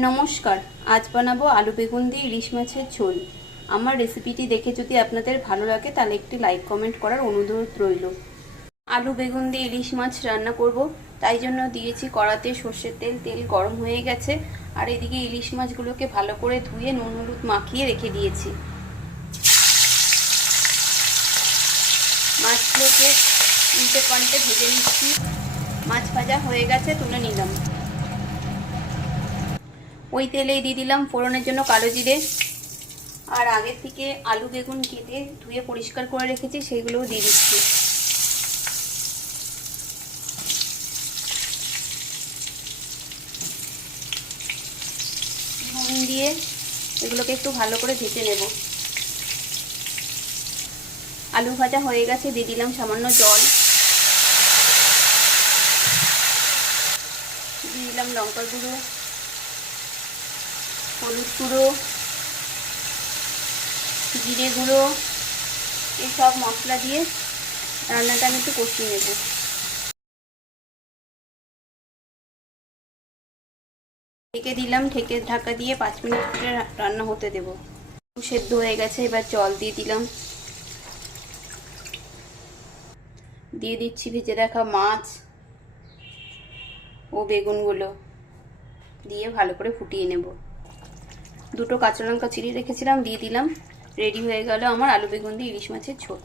নমস্কার, আজ বানাবো আলু বেগুন দিয়ে ইলিশ মাছের ঝোল। আমার রেসিপিটি দেখে যদি আপনাদের ভালো লাগে, তাহলে একটি লাইক কমেন্ট করার অনুরোধ রইল। আলু বেগুন দিয়ে ইলিশ মাছ রান্না করব, তাই জন্য দিয়েছি কড়াতে সর্ষের তেল তেল গরম হয়ে গেছে। আর এদিকে ইলিশ মাছগুলোকে ভালো করে ধুয়ে নুন হলুদ মাখিয়ে রেখে দিয়েছি। মাছগুলোকে উল্টে পাল্টে ভেজে নিচ্ছি। মাছ ভাজা হয়ে গেছে, তুলে নিলাম। ওই তেলেই দিয়ে দিলাম ফোড়নের জন্য কালো জিরে। আর আগের থেকে আলু, বেগুন কেটে ধুয়ে পরিষ্কার করে রেখেছি সেইগুলোও দিয়ে দিচ্ছি। দিয়ে এগুলোকে একটু ভালো করে ভেজে নেব। আলু ভাজা হয়ে গেছে, দিয়ে দিলাম সামান্য জল। দিয়ে দিলাম লঙ্কা গুঁড়ো। হলুদ গুঁড়ো, জিরে গুঁড়ো এই সব মশলা দিয়ে রান্নাটা আমি একটু কষিয়ে নেব। ঢেকে দিলাম, ঢেকে ঢাকা দিয়ে পাঁচ মিনিট রান্না হতে দেব। সেদ্ধ হয়ে গেছে, এবার জল দিয়ে দিলাম। দিয়ে দিচ্ছি ভেজে রাখা মাছ ও বেগুনগুলো। দিয়ে ভালো করে ফুটিয়ে নেব। দুটো কাঁচা লঙ্কা চিড়ি রেখেছিলাম, দিয়ে দিলাম। রেডি হয়ে গেল আমার আলু বেগুন দিয়ে ইলিশ মাছের ঝোল।